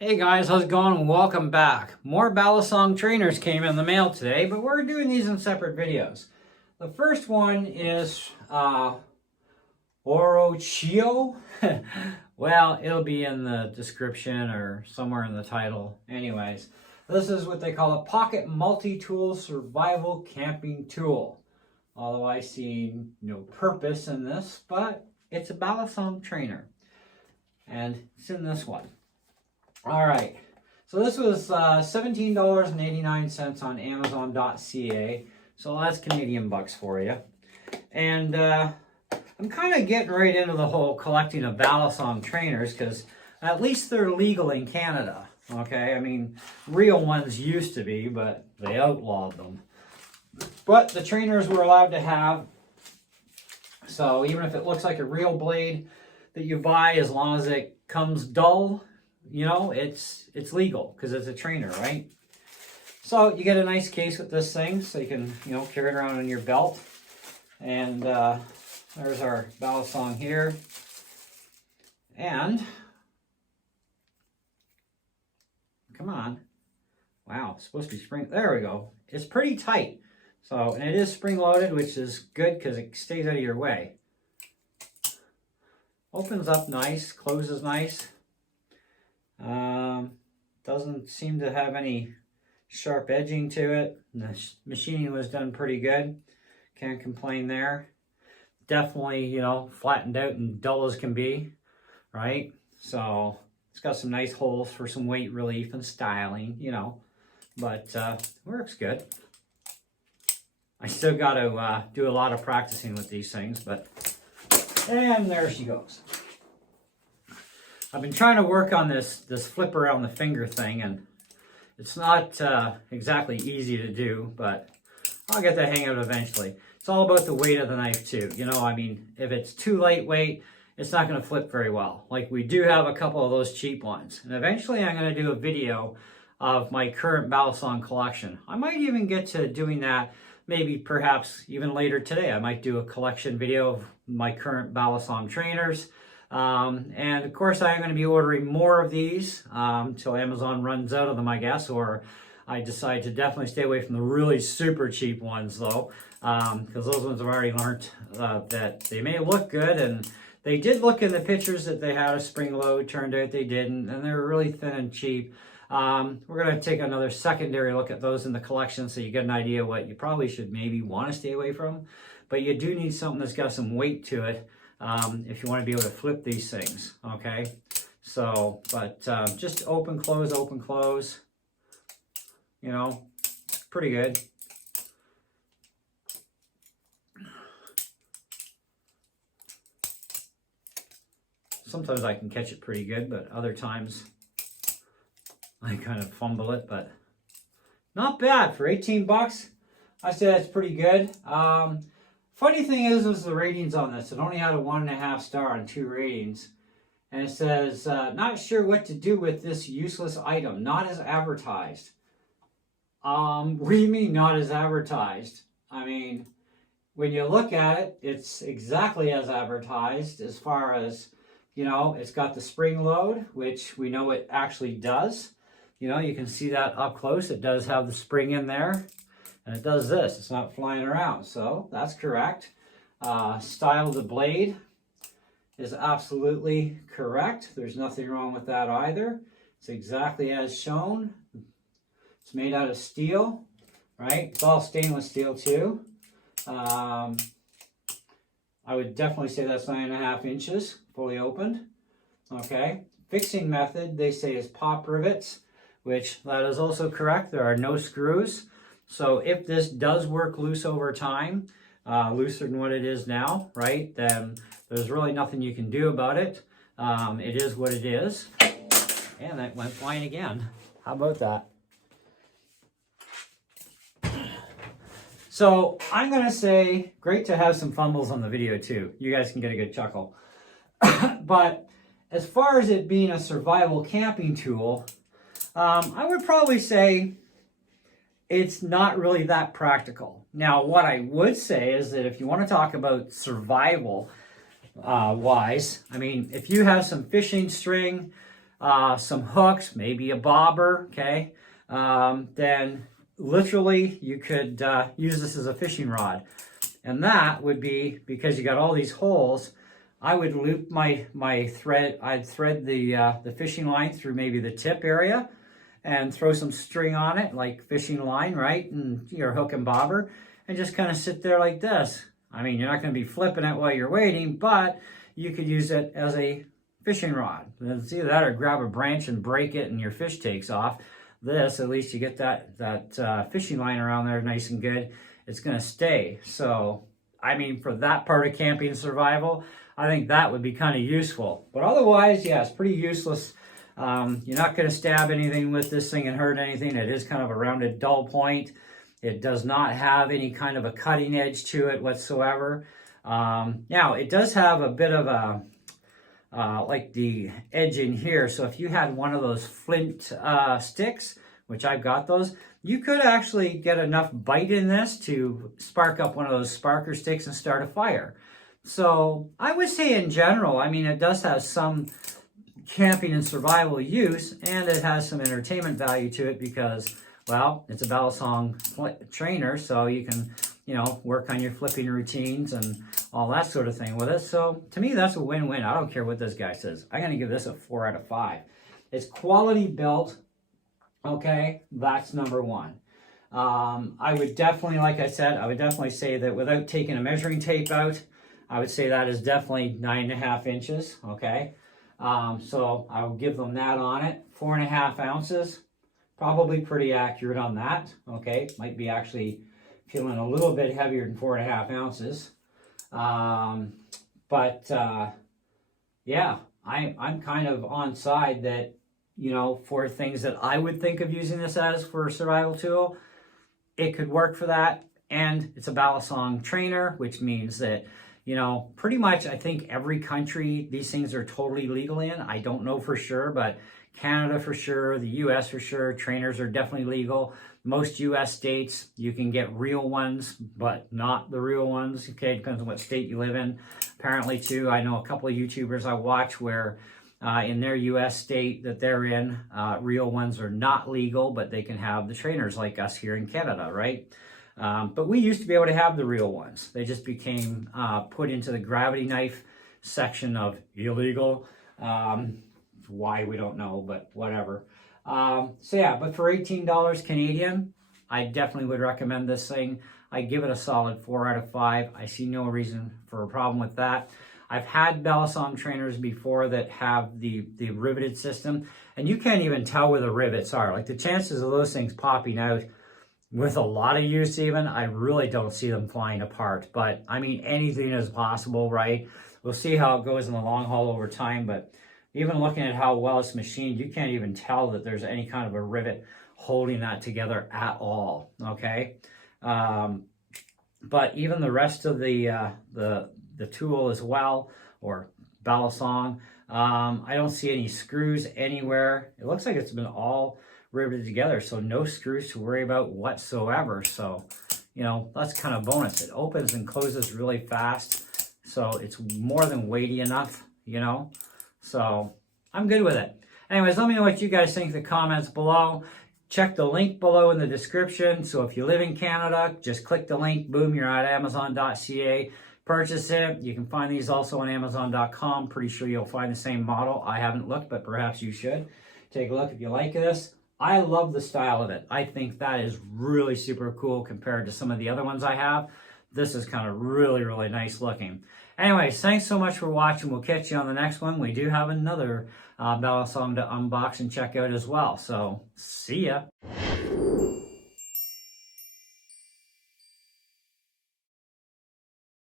Hey guys, how's it going? Welcome back. More Balisong trainers came in the mail today, but we're doing these in separate videos. The first one is OROCHIO. Well, it'll be in the description or somewhere in the title. Anyways, this is what they call a pocket multi-tool survival camping tool. Although I see no purpose in this, but it's a Balisong trainer. And it's in this one. All right, so this was $17.89 on Amazon.ca, so that's Canadian bucks for you. And I'm kind of getting right into the whole collecting of Balisong trainers because at least they're legal in Canada, okay? I mean, real ones used to be, but they outlawed them. But the trainers we're allowed to have, so even if it looks like a real blade that you buy, as long as it comes dull, you know, it's legal because it's a trainer, right? So you get a nice case with this thing so you can, you know, carry it around on your belt. And there's our Balisong here. And come on. Wow, it's supposed to be spring. There we go. It's pretty tight. So, and it is spring loaded, which is good because it stays out of your way. Opens up nice, closes nice. Doesn't seem to have any sharp edging to it. The machining was done pretty good. Can't complain there. Definitely, you know, flattened out and dull as can be, right? So it's got some nice holes for some weight relief and styling, you know, but works good. I still got to do a lot of practicing with these things, but, and there she goes. I've been trying to work on this flip around the finger thing, and it's not exactly easy to do, but I'll get the hang of it eventually. It's all about the weight of the knife too. You know, I mean, if it's too lightweight, it's not going to flip very well. Like we do have a couple of those cheap ones. And eventually I'm going to do a video of my current Balisong collection. I might even get to doing that maybe perhaps even later today. I might do a collection video of my current Balisong trainers. And of course I am going to be ordering more of these until Amazon runs out of them, I guess, or I decide to definitely stay away from the really super cheap ones though, because those ones I've already learned that they may look good, and they did look in the pictures that they had a spring load. Turned out they didn't, and they're really thin and cheap. We're going to take another secondary look at those in the collection so you get an idea what you probably should maybe want to stay away from, but you do need something that's got some weight to it. If you want to be able to flip these things, okay? So, but just open, close, you know, pretty good. Sometimes I can catch it pretty good, but other times I kind of fumble it, but not bad for 18 bucks. I say that's pretty good. Funny thing is the ratings on this. It only had a 1.5 star on 2 ratings. And it says, not sure what to do with this useless item. Not as advertised. What do you mean not as advertised? I mean, when you look at it, it's exactly as advertised as far as, you know, it's got the spring load, which we know it actually does. You know, you can see that up close. It does have the spring in there. And it does this. It's not flying around. So that's correct. Style of the blade is absolutely correct. There's nothing wrong with that either. It's exactly as shown. It's made out of steel, right? It's all stainless steel too. I would definitely say that's 9.5 inches, fully opened. Okay. Fixing method, they say, is pop rivets, which that is also correct. There are no screws. So if this does work loose over time, looser than what it is now, right, then there's really nothing you can do about it. It is what it is. And that went flying again. How about that? So I'm going to say, great to have some fumbles on the video too. You guys can get a good chuckle. But as far as it being a survival camping tool, I would probably say it's not really that practical. Now, what I would say is that if you want to talk about survival wise, I mean, if you have some fishing string, some hooks, maybe a bobber, okay, then literally you could use this as a fishing rod. And that would be, because you got all these holes, I would loop my thread, I'd thread the fishing line through maybe the tip area and throw some string on it, like fishing line, right? And your hook and bobber, and just kind of sit there like this. I mean, you're not going to be flipping it while you're waiting, but you could use it as a fishing rod. It's either that or grab a branch and break it and your fish takes off. This, at least you get that fishing line around there nice and good. It's going to stay. So, I mean, for that part of camping survival, I think that would be kind of useful. But otherwise, yeah, it's pretty useless. You're not going to stab anything with this thing and hurt anything. It is kind of a rounded dull point. It does not have any kind of a cutting edge to it whatsoever. Now, it does have a bit of a, like the edge in here. So if you had one of those flint sticks, which I've got those, you could actually get enough bite in this to spark up one of those sparker sticks and start a fire. So I would say in general, I mean, it does have some camping and survival use, and it has some entertainment value to it because, well, it's a Balisong trainer, so you can, you know, work on your flipping routines and all that sort of thing with it. So to me, that's a win-win. I don't care what this guy says. I'm going to give this a 4 out of 5. It's quality built. Okay, that's number one. I would definitely, like I said, I would definitely say that without taking a measuring tape out, I would say that is definitely 9.5 inches. Okay, so I will give them that on it. 4.5 ounces, probably pretty accurate on that. Okay, might be actually feeling a little bit heavier than 4.5 ounces. Yeah, I'm kind of on side that, you know, for things that I would think of using this as for a survival tool, it could work for that. And it's a Balisong trainer, which means that, you know, pretty much I think every country these things are totally legal in. I don't know for sure, but Canada for sure, the US for sure, trainers are definitely legal. Most US states, you can get real ones, but not the real ones. Okay, depends on what state you live in. Apparently too, I know a couple of YouTubers I watch where in their U.S. state that they're in, real ones are not legal, but they can have the trainers like us here in Canada, right? But we used to be able to have the real ones. They just became put into the gravity knife section of illegal. Why, we don't know, but whatever. So yeah, but for $18 Canadian, I definitely would recommend this thing. I give it a solid 4 out of 5. I see no reason for a problem with that. I've had Balisong trainers before that have the riveted system, and you can't even tell where the rivets are. Like the chances of those things popping out with a lot of use even, I really don't see them flying apart. But I mean, anything is possible, right? We'll see how it goes in the long haul over time, but even looking at how well it's machined, you can't even tell that there's any kind of a rivet holding that together at all, okay? But even the rest of the tool as well, or Balisong, I don't see any screws anywhere. It looks like it's been all riveted together, so no screws to worry about whatsoever. So, you know, that's kind of bonus. It opens and closes really fast, so it's more than weighty enough, you know. So I'm good with it. Anyways, let me know what you guys think in the comments below. Check the link below in the description. So if you live in Canada, just click the link. Boom, you're at Amazon.ca. Purchase it. You can find these also on Amazon.com. Pretty sure you'll find the same model. I haven't looked, but perhaps you should. Take a look if you like this. I love the style of it. I think that is really super cool compared to some of the other ones I have. This is kind of really, really nice looking. Anyways, thanks so much for watching. We'll catch you on the next one. We do have another Balisong to unbox and check out as well. So, see ya.